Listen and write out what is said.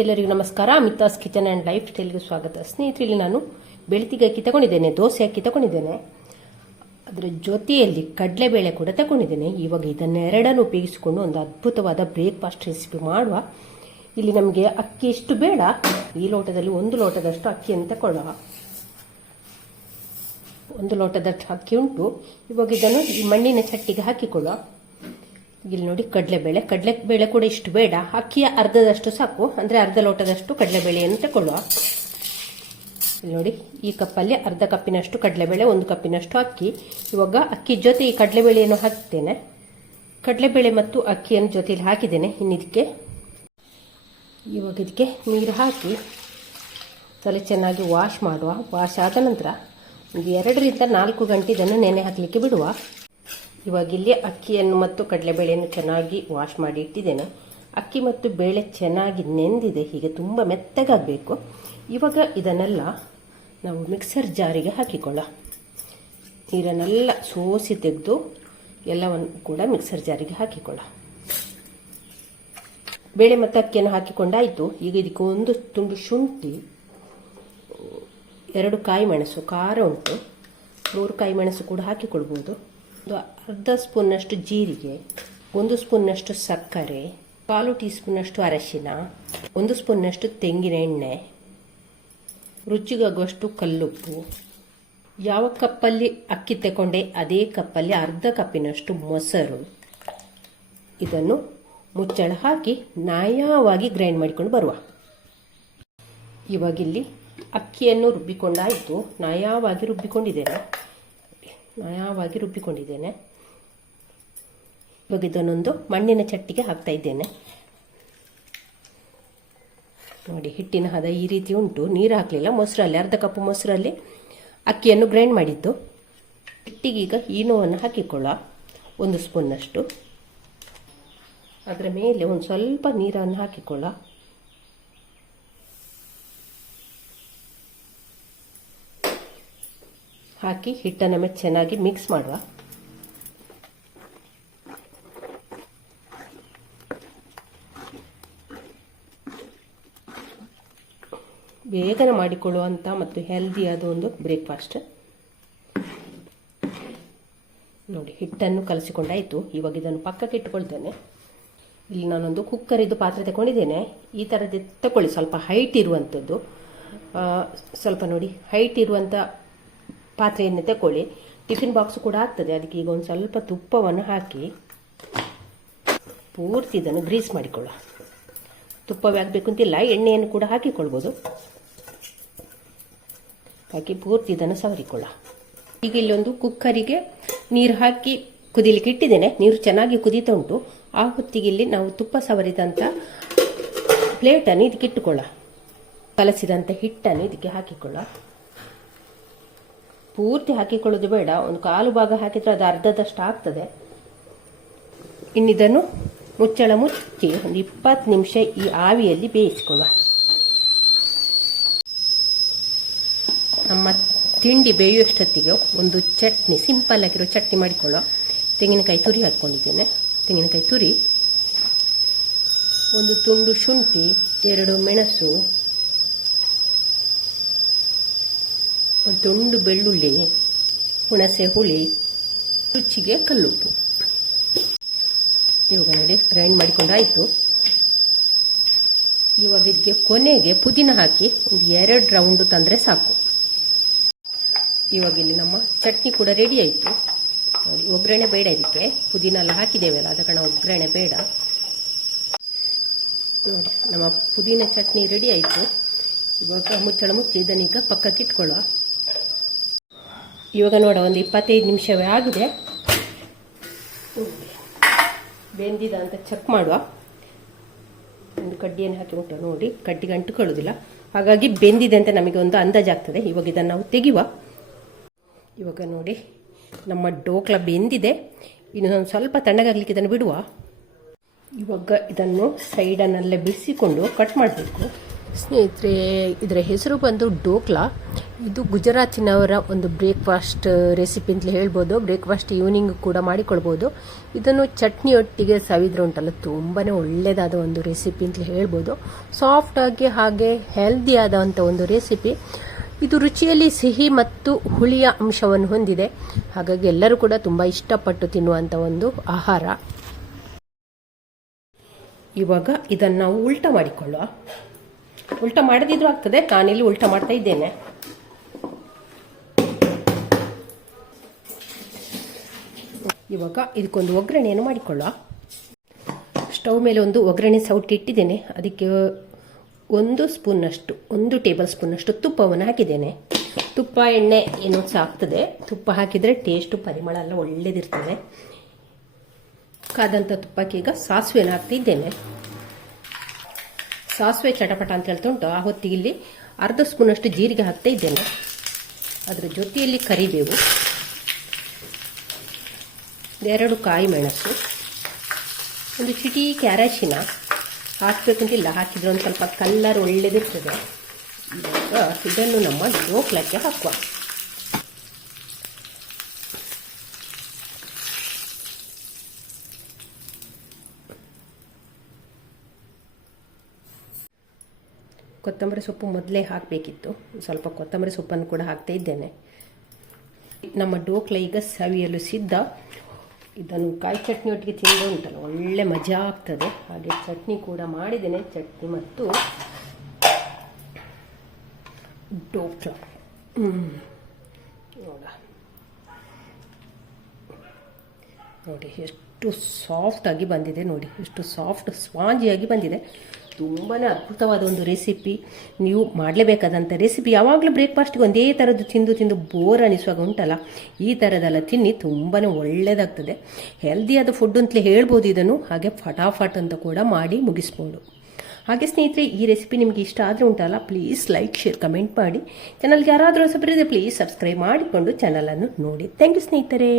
ಎಲ್ಲರಿಗೂ ನಮಸ್ಕಾರ. ಮಿತಾಸ್ kitchen and life ಸ್ಟೈಲ್ಗೆ ಸ್ವಾಗತ. ಸ್ನೇಹಿತರೆ, ಇಲ್ಲಿ ನಾನು ಬೆಳ್ತಿಗೆ ಅಕ್ಕಿ ತಗೊಂಡಿದ್ದೇನೆ, ದೋಸೆ ಅಕ್ಕಿ ತಗೊಂಡಿದ್ದೇನೆ, ಅದರ ಜೊತೆಯಲ್ಲಿ ಕಡಲೆಬೇಳೆ ಕೂಡ ತಗೊಂಡಿದ್ದೇನೆ. ಇವಾಗ ಇದನ್ನೆರಡನ್ನು ಉಪಯೋಗಿಸಿಕೊಂಡು ಒಂದು ಅದ್ಭುತವಾದ ಬ್ರೇಕ್ಫಾಸ್ಟ್ ರೆಸಿಪಿ ಮಾಡುವ. ಇಲ್ಲಿ ನಮಗೆ ಅಕ್ಕಿ ಎಷ್ಟು ಬೇಡ, ಈ ಲೋಟದಲ್ಲಿ 1 ಲೋಟದಷ್ಟು ಅಕ್ಕಿಯನ್ನು ತಗೊಳ್ಳುವ. 1 ಲೋಟದಷ್ಟು ಅಕ್ಕಿ ಉಂಟು. ಇವಾಗ ಇದನ್ನು ಈ ಮಣ್ಣಿನ ಚಟ್ಟಿಗೆ ಹಾಕಿಕೊಳ್ಳುವ. ಇಲ್ಲಿ ನೋಡಿ, ಕಡಲೆಬೇಳೆ ಕೂಡ ಇಷ್ಟು ಬೇಡ, ಅಕ್ಕಿಯ ಅರ್ಧದಷ್ಟು ಸಾಕು, ಅಂದರೆ ಅರ್ಧ ಲೋಟದಷ್ಟು ಕಡಲೆಬೇಳೆಯನ್ನು ತಗೊಳ್ಳುವ. ಇಲ್ಲಿ ನೋಡಿ, ಈ ಕಪ್ಪಲ್ಲಿ ಅರ್ಧ ಕಪ್ಪಿನಷ್ಟು ಕಡಲೆಬೇಳೆ, 1 ಕಪ್ಪಿನಷ್ಟು ಅಕ್ಕಿ. ಇವಾಗ ಅಕ್ಕಿ ಜೊತೆ ಈ ಕಡಲೆಬೇಳೆಯನ್ನು ಹಾಕ್ತೇನೆ. ಕಡಲೆಬೇಳೆ ಮತ್ತು ಅಕ್ಕಿಯನ್ನು ಜೊತೆಯಲ್ಲಿ ಹಾಕಿದ್ದೇನೆ. ಇವಾಗ ಇದಕ್ಕೆ ನೀರು ಹಾಕಿ ತಲೆ ಚೆನ್ನಾಗಿ ವಾಶ್ ಮಾಡುವ. ವಾಶ್ ಆದ ನಂತರ ಒಂದು 2 ರಿಂದ 4 ಗಂಟೆ ಇದನ್ನು ನೆನೆ ಹಾಕಲಿಕ್ಕೆ ಬಿಡುವ. ಇವಾಗ ಇಲ್ಲಿ ಅಕ್ಕಿಯನ್ನು ಮತ್ತು ಕಡಲೆಬೇಳೆಯನ್ನು ಚೆನ್ನಾಗಿ ವಾಶ್ ಮಾಡಿ ಇಟ್ಟಿದ್ದೇನೆ. ಅಕ್ಕಿ ಮತ್ತು ಬೇಳೆ ಚೆನ್ನಾಗಿ ನೆಂದಿದೆ, ಹೀಗೆ ತುಂಬ ಮೆತ್ತಗಾಗಬೇಕು. ಇವಾಗ ಇದನ್ನೆಲ್ಲ ನಾವು ಮಿಕ್ಸರ್ ಜಾರಿಗೆ ಹಾಕಿಕೊಳ್ಳ. ನೀರನ್ನೆಲ್ಲ ಸೋಸಿ ತೆಗೆದು ಎಲ್ಲವನ್ನು ಕೂಡ ಮಿಕ್ಸರ್ ಜಾರಿಗೆ ಹಾಕಿಕೊಳ್ಳ. ಬೇಳೆ ಮತ್ತು ಅಕ್ಕಿಯನ್ನು ಹಾಕಿಕೊಂಡಾಯಿತು. ಈಗ ಇದಕ್ಕೆ 1 ತುಂಡು ಶುಂಠಿ, 2 ಕಾಯಿ ಮೆಣಸು, ಖಾರ ಉಂಟು, 3 ಕಾಯಿ ಮೆಣಸು ಕೂಡ ಹಾಕಿಕೊಳ್ಬೋದು. ಒಂದು ಅರ್ಧ ಸ್ಪೂನ್ನಷ್ಟು ಜೀರಿಗೆ, 1 ಸ್ಪೂನ್ನಷ್ಟು ಸಕ್ಕರೆ, 1/4 ಟೀ ಸ್ಪೂನ್ನಷ್ಟು ಅರಶಿನ, 1 ಸ್ಪೂನ್ನಷ್ಟು ತೆಂಗಿನ ಎಣ್ಣೆ, ರುಚಿಗಾಗುವಷ್ಟು ಕಲ್ಲುಪ್ಪು, ಯಾವ ಕಪ್ಪಲ್ಲಿ ಅಕ್ಕಿ ತಗೊಂಡೆ ಅದೇ ಕಪ್ಪಲ್ಲಿ ಅರ್ಧ ಕಪ್ಪಿನಷ್ಟು ಮೊಸರು. ಇದನ್ನು ಮುಚ್ಚಳ ಹಾಕಿ ನಯವಾಗಿ ಗ್ರೈಂಡ್ ಮಾಡಿಕೊಂಡು ಬರುವ. ಇವಾಗಿಲ್ಲಿ ಅಕ್ಕಿಯನ್ನು ರುಬ್ಬಿಕೊಂಡಾಯಿತು. ನಯವಾಗಿ ರುಬ್ಬಿಕೊಂಡಿದ್ದೇನೆ. ಇವಾಗ ಇದನ್ನೊಂದು ಮಣ್ಣಿನ ಚಟ್ಟಿಗೆ ಹಾಕ್ತಾ ಇದ್ದೇನೆ. ನೋಡಿ, ಹಿಟ್ಟಿನ ಹದ ಈ ರೀತಿ ಉಂಟು. ನೀರು ಹಾಕಲಿಲ್ಲ, ಮೊಸರಲ್ಲಿ ಅರ್ಧ ಕಪ್ ಮೊಸರಲ್ಲಿ ಅಕ್ಕಿಯನ್ನು ಗ್ರೈಂಡ್ ಮಾಡಿದ್ದು. ಹಿಟ್ಟಿಗೀಗ ಈನೋವನ್ನು ಹಾಕಿಕೊಳ್ಳ, 1 ಸ್ಪೂನ್ನಷ್ಟು. ಅದರ ಮೇಲೆ ಒಂದು ಸ್ವಲ್ಪ ನೀರನ್ನು ಹಾಕಿಕೊಳ್ಳ. ಹಾಕಿ ಹಿಟ್ಟನ್ನು ಚೆನ್ನಾಗಿ ಮಿಕ್ಸ್ ಮಾಡುವ. ಬೇಗನೆ ಮಾಡಿಕೊಳ್ಳುವಂಥ ಮತ್ತು ಹೆಲ್ದಿಯಾದ ಒಂದು ಬ್ರೇಕ್ಫಾಸ್ಟ್. ನೋಡಿ, ಹಿಟ್ಟನ್ನು ಕಲಸಿಕೊಂಡಾಯಿತು. ಇವಾಗ ಇದನ್ನು ಪಕ್ಕಕ್ಕೆ ಇಟ್ಟುಕೊಳ್ತೇನೆ. ಇಲ್ಲಿ ನಾನೊಂದು ಕುಕ್ಕರಿದ್ದು ಪಾತ್ರೆ ತಗೊಂಡಿದ್ದೇನೆ. ಈ ಥರದ್ದು ತಗೊಳ್ಳಿ, ಸ್ವಲ್ಪ ಹೈಟ್ ಇರುವಂಥದ್ದು. ಸ್ವಲ್ಪ ನೋಡಿ, ಹೈಟ್ ಇರುವಂಥ ಪಾತ್ರೆಯನ್ನು ತಗೊಳ್ಳಿ. ಟಿಫಿನ್ ಬಾಕ್ಸ್ ಕೂಡ ಆಗ್ತದೆ. ಅದಕ್ಕೆ ಈಗ ಒಂದು ಸ್ವಲ್ಪ ತುಪ್ಪವನ್ನು ಹಾಕಿ ಪೂರ್ತಿ ಇದನ್ನು ಗ್ರೀಸ್ ಮಾಡಿಕೊಳ್ಳುವ. ತುಪ್ಪವೇ ಆಗಬೇಕು ಅಂತಿಲ್ಲ, ಎಣ್ಣೆಯನ್ನು ಕೂಡ ಹಾಕಿಕೊಳ್ಬೋದು. ಹಾಕಿ ಪೂರ್ತಿ ಇದನ್ನು ಸವರಿಕೊಳ್ಳ. ಈಗ ಇಲ್ಲೊಂದು ಕುಕ್ಕರಿಗೆ ನೀರು ಹಾಕಿ ಕುದಿಲಿಕ್ಕೆ ಇಟ್ಟಿದ್ದೇನೆ. ನೀರು ಚೆನ್ನಾಗಿ ಕುದೀತಾ ಉಂಟು. ಆ ಹೊತ್ತಿಗೆ ಇಲ್ಲಿ ನಾವು ತುಪ್ಪ ಸವರಿದಂಥ ಪ್ಲೇಟನ್ನು ಇದಕ್ಕೆ ಇಟ್ಟುಕೊಳ್ಳ. ಕಲಸಿದಂಥ ಹಿಟ್ಟನ್ನು ಇದಕ್ಕೆ ಹಾಕಿಕೊಳ್ಳ. ಪೂರ್ತಿ ಹಾಕಿಕೊಳ್ಳೋದು ಬೇಡ, ಒಂದು 1/4 ಭಾಗ ಹಾಕಿದ್ರೆ ಅದು ಅರ್ಧದಷ್ಟು ಆಗ್ತದೆ. ಇನ್ನಿದನ್ನು ಮುಚ್ಚಳ ಮುಚ್ಚಿ ಒಂದು 20 ನಿಮಿಷ ಈ ಆವಿಯಲ್ಲಿ ಬೇಯಿಸಿಕೊಳ್ಳುವ. ನಮ್ಮ ತಿಂಡಿ ಬೇಯುವಷ್ಟೊತ್ತಿಗೆ ಒಂದು ಚಟ್ನಿ, ಸಿಂಪಲ್ ಆಗಿರೋ ಚಟ್ನಿ ಮಾಡಿಕೊಳ್ಳುವ. ತೆಂಗಿನಕಾಯಿ ತುರಿ ಹಾಕ್ಕೊಂಡಿದ್ದೇನೆ. ತೆಂಗಿನಕಾಯಿ ತುರಿ, 1 ತುಂಡು ಶುಂಠಿ, 2 ಮೆಣಸು, 1 ತುಂಡು ಬೆಳ್ಳುಳ್ಳಿ, ಹುಣಸೆ ಹುಳಿ, ರುಚಿಗೆ ಕಲ್ಲುಪ್ಪು. ಇವಾಗ ನೋಡಿ, ಗ್ರೈಂಡ್ ಮಾಡಿಕೊಂಡಾಯಿತು. ಇವಾಗ ಇದಕ್ಕೆ ಕೊನೆಗೆ ಪುದೀನ ಹಾಕಿ ಒಂದು 2 ರೌಂಡ್ ತಂದರೆ ಸಾಕು. ಇವಾಗ ಇಲ್ಲಿ ನಮ್ಮ ಚಟ್ನಿ ಕೂಡ ರೆಡಿ ಆಯಿತು. ನೋಡಿ, ಒಗ್ಗರಣೆ ಬೇಡ, ಇದಕ್ಕೆ ಪುದೀನ ಎಲ್ಲ ಹಾಕಿದ್ದೇವಲ್ಲ, ಅದ ಕಾರಣ ಒಗ್ಗರಣೆ ಬೇಡ. ನೋಡಿ, ನಮ್ಮ ಪುದೀನ ಚಟ್ನಿ ರೆಡಿ ಆಯಿತು. ಇವಾಗ ಮುಚ್ಚಳ ಮುಚ್ಚಿ ಇದನ್ನೀಗ ಪಕ್ಕಕ್ಕೆ ಇಟ್ಕೊಳ್ಳುವ. ಇವಾಗ ನೋಡ, ಒಂದು 25 ನಿಮಿಷವೇ ಆಗಿದೆ. ಬೆಂದಿದ ಅಂತ ಚೆಕ್ ಮಾಡುವ. ಒಂದು ಕಡ್ಡಿಯನ್ನು ಹಾಕಿ ಉಂಟು ನೋಡಿ, ಕಡ್ಡಿಗೆ ಅಂಟುಕೊಳ್ಳೋದಿಲ್ಲ, ಹಾಗಾಗಿ ಬೆಂದಿದೆ ಅಂತ ನಮಗೆ ಒಂದು ಅಂದಾಜಾಗ್ತದೆ. ಇವಾಗ ಇದನ್ನು ನಾವು ತೆಗೆಯುವ. ಇವಾಗ ನೋಡಿ, ನಮ್ಮ ಡೋಕ್ಲ ಬೆಂದಿದೆ. ಇನ್ನೊಂದು ಸ್ವಲ್ಪ ತಣ್ಣಗಾಗಲಿಕ್ಕೆ ಇದನ್ನು ಬಿಡುವ. ಇವಾಗ ಇದನ್ನು ಸೈಡನ್ನೆಲ್ಲ ಬಿಡಿಸಿಕೊಂಡು ಕಟ್ ಮಾಡಬೇಕು. ಸ್ನೇಹಿತರೆ, ಇದರ ಹೆಸರು ಬಂದು ಡೋಕ್ಲಾ. ಇದು ಗುಜರಾತಿನವರ ಒಂದು ಬ್ರೇಕ್ಫಾಸ್ಟ್ ರೆಸಿಪಿ ಅಂತಲೇ ಹೇಳ್ಬೋದು. ಬ್ರೇಕ್ಫಾಸ್ಟ್ ಈವ್ನಿಂಗ್ ಕೂಡ ಮಾಡಿಕೊಳ್ಬೋದು. ಇದನ್ನು ಚಟ್ನಿಯೊಟ್ಟಿಗೆ ಸವಿದ್ರೆ ಉಂಟಲ್ಲ ತುಂಬಾ ಒಳ್ಳೆಯದಾದ ಒಂದು ರೆಸಿಪಿ ಅಂತಲೇ ಹೇಳ್ಬೋದು. ಸಾಫ್ಟಾಗಿ ಹಾಗೆ ಹೆಲ್ದಿ ಆದಂಥ ಒಂದು ರೆಸಿಪಿ. ಇದು ರುಚಿಯಲ್ಲಿ ಸಿಹಿ ಮತ್ತು ಹುಳಿಯ ಅಂಶವನ್ನು ಹೊಂದಿದೆ. ಹಾಗಾಗಿ ಎಲ್ಲರೂ ಕೂಡ ತುಂಬ ಇಷ್ಟಪಟ್ಟು ತಿನ್ನುವಂಥ ಒಂದು ಆಹಾರ. ಇವಾಗ ಇದನ್ನು ನಾವು ಉಲ್ಟ ಮಾಡಿಕೊಳ್ಳುವ. ಉಲ್ಟ ಮಾಡದಿದ್ರೂ ಆಗ್ತದೆ, ನಾನಿಲ್ಲಿ ಉಲ್ಟ ಮಾಡ್ತಾ ಇದ್ದೇನೆ. ಇವಾಗ ಇದಕ್ಕೊಂದು ಒಗ್ಗರಣೆಯನ್ನು ಮಾಡಿಕೊಳ್ಳುವ. ಸ್ಟವ್ ಮೇಲೆ ಒಂದು ಒಗ್ಗರಣೆ ಸೌಟಿ ಇಟ್ಟಿದ್ದೇನೆ. ಅದಕ್ಕೆ 1 ಟೇಬಲ್ ಸ್ಪೂನ್ನಷ್ಟು ತುಪ್ಪವನ್ನು ಹಾಕಿದ್ದೇನೆ. ತುಪ್ಪ ಎಣ್ಣೆ ಏನೋ ಸಹ ಆಗ್ತದೆ. ತುಪ್ಪ ಹಾಕಿದರೆ ಟೇಸ್ಟು ಪರಿಮಳ ಎಲ್ಲ ಒಳ್ಳೆಯದಿರ್ತದೆ. ಕಾದಂಥ ತುಪ್ಪಕ್ಕೆ ಈಗ ಸಾಸಿವೆನ ಹಾಕ್ತಿದ್ದೇನೆ. ಸಾಸಿವೆ ಚಟಪಟ ಅಂತ ಹೇಳ್ತಾ ಉಂಟು. ಆ ಹೊತ್ತಿಗೆ ಇಲ್ಲಿ 1/2 ಸ್ಪೂನಷ್ಟು ಜೀರಿಗೆ ಹಾಕ್ತಾ ಇದ್ದೇನೆ. ಅದರ ಜೊತೆಯಲ್ಲಿ ಕರಿಬೇವು, 2 ಕಾಯಿ ಮೆಣಸು, ಒಂದು ಚಿಟಿಕೆ ಅರಶಿನ ಹಾಕಬೇಕಂತಿಲ್ಲ, ಹಾಕಿದ್ರೆ ಒಂದು ಸ್ವಲ್ಪ ಕಲ್ಲರ್ ಒಳ್ಳೆದಿರ್ತದೆ. ಇವಾಗ ಇದನ್ನು ನಮ್ಮ ಡೋಕ್ಲಕ್ಕೆ ಹಾಕುವ. ಕೊತ್ತಂಬರಿ ಸೊಪ್ಪು ಮೊದಲೇ ಹಾಕಬೇಕಿತ್ತು. ಸ್ವಲ್ಪ ಕೊತ್ತಂಬರಿ ಸೊಪ್ಪನ್ನು ಕೂಡ ಹಾಕ್ತಾ ಇದ್ದೇನೆ. ನಮ್ಮ ಡೋಕ್ಲ ಈಗ ಸವಿಯಲು ಸಿದ್ಧ. ಇದನ್ನು ಕಾಯಿ ಚಟ್ನಿ ಒಟ್ಟಿಗೆ ತಿಂದು ಉಂಟಲ್ಲ ಒಳ್ಳೆ ಮಜಾ ಆಗ್ತದೆ. ಹಾಗೆ ಚಟ್ನಿ ಕೂಡ ಮಾಡಿದ್ದೇನೆ. ಚಟ್ನಿ ಮತ್ತು ಡೋಕ್ಲ ನೋಡಿ ಎಷ್ಟು ಸಾಫ್ಟಾಗಿ ಬಂದಿದೆ. ನೋಡಿ ಎಷ್ಟು ಸಾಫ್ಟ್ ಸ್ಪಾಂಜಿಯಾಗಿ ಬಂದಿದೆ. ತುಂಬಾ ಅದ್ಭುತವಾದ ಒಂದು ರೆಸಿಪಿ. ನೀವು ಮಾಡಲೇಬೇಕಾದಂಥ ರೆಸಿಪಿ. ಯಾವಾಗಲೂ ಬ್ರೇಕ್ಫಾಸ್ಟಿಗೆ ಒಂದೇ ಥರದ್ದು ತಿಂದು ಬೋರ್ ಅನಿಸುವಾಗ ಉಂಟಲ್ಲ, ಈ ಥರದೆಲ್ಲ ತಿನ್ನಿ. ತುಂಬಾ ಒಳ್ಳೆಯದಾಗ್ತದೆ. ಹೆಲ್ದಿಯಾದ ಫುಡ್ ಅಂತಲೇ ಹೇಳ್ಬೋದು ಇದನ್ನು. ಹಾಗೆ ಫಟಾಫಟ್ ಅಂತ ಕೂಡ ಮಾಡಿ ಮುಗಿಸ್ಬೋದು. ಹಾಗೆ ಸ್ನೇಹಿತರೆ, ಈ ರೆಸಿಪಿ ನಿಮಗೆ ಇಷ್ಟ ಆದರೆ ಉಂಟಲ್ಲ, ಪ್ಲೀಸ್ ಲೈಕ್, ಶೇರ್, ಕಮೆಂಟ್ ಮಾಡಿ. ಚಾನಲ್ಗೆ ಯಾರಾದರೂ ಹೊಸಬರಿದೆ ಪ್ಲೀಸ್ ಸಬ್ಸ್ಕ್ರೈಬ್ ಮಾಡಿಕೊಂಡು ಚಾನಲನ್ನು ನೋಡಿ. ಥ್ಯಾಂಕ್ ಯು ಸ್ನೇಹಿತರೆ.